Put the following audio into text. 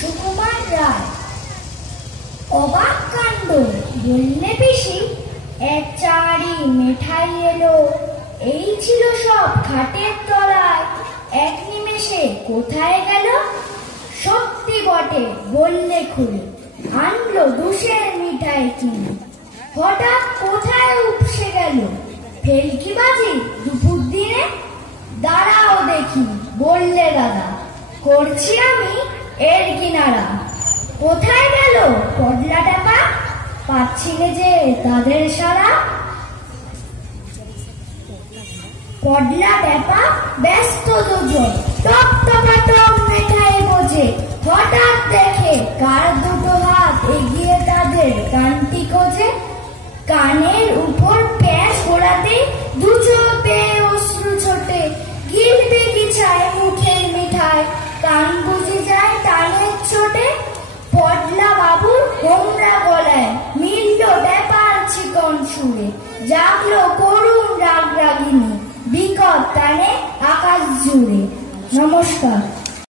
সুকুমার রায়। অবাক কাণ্ড, বললে পিসি, এক চাঁড়ি মিঠাই এলো, এই ছিল সব খাটের তলায়, এক নিমেষে কোথায় গেল? সত্যি বটে, বললে খুলে, আনলো দুশের মিঠাই কিনে, হঠাৎ কোথায় উপসে গেল? ফেলকিবাজি দুপুর দিনে? দাঁড়াও দেখি, বললে দাদা, করছি আমি এর কিনারা। কোথায় গেল পডলা টাকা? পাচ্ছিলে যে তাদের সারা। পডলা ব্যাপা ব্যস্ত দুজন, টপ টপাটপ মিঠাই বোঝে, হঠাৎ দেখে কার দুটো হাত এগিয়ে তাদের কানটি খোঁজে। কানের উপর প্যাঁচ গোড়াতে দু চোখ বেয়ে অশ্রু ছোটে, গিলবে কি চায় মুখের মিঠাই, কান বুঝে যায় টানের চোটে। পডলা বাবুর হোমরা গলায় মিলল ব্যাপার চিকন সুরে, জাগলো করুণ রাগ রাগিনী, বিকট টানে আকাশ জুড়ে। নমস্কার।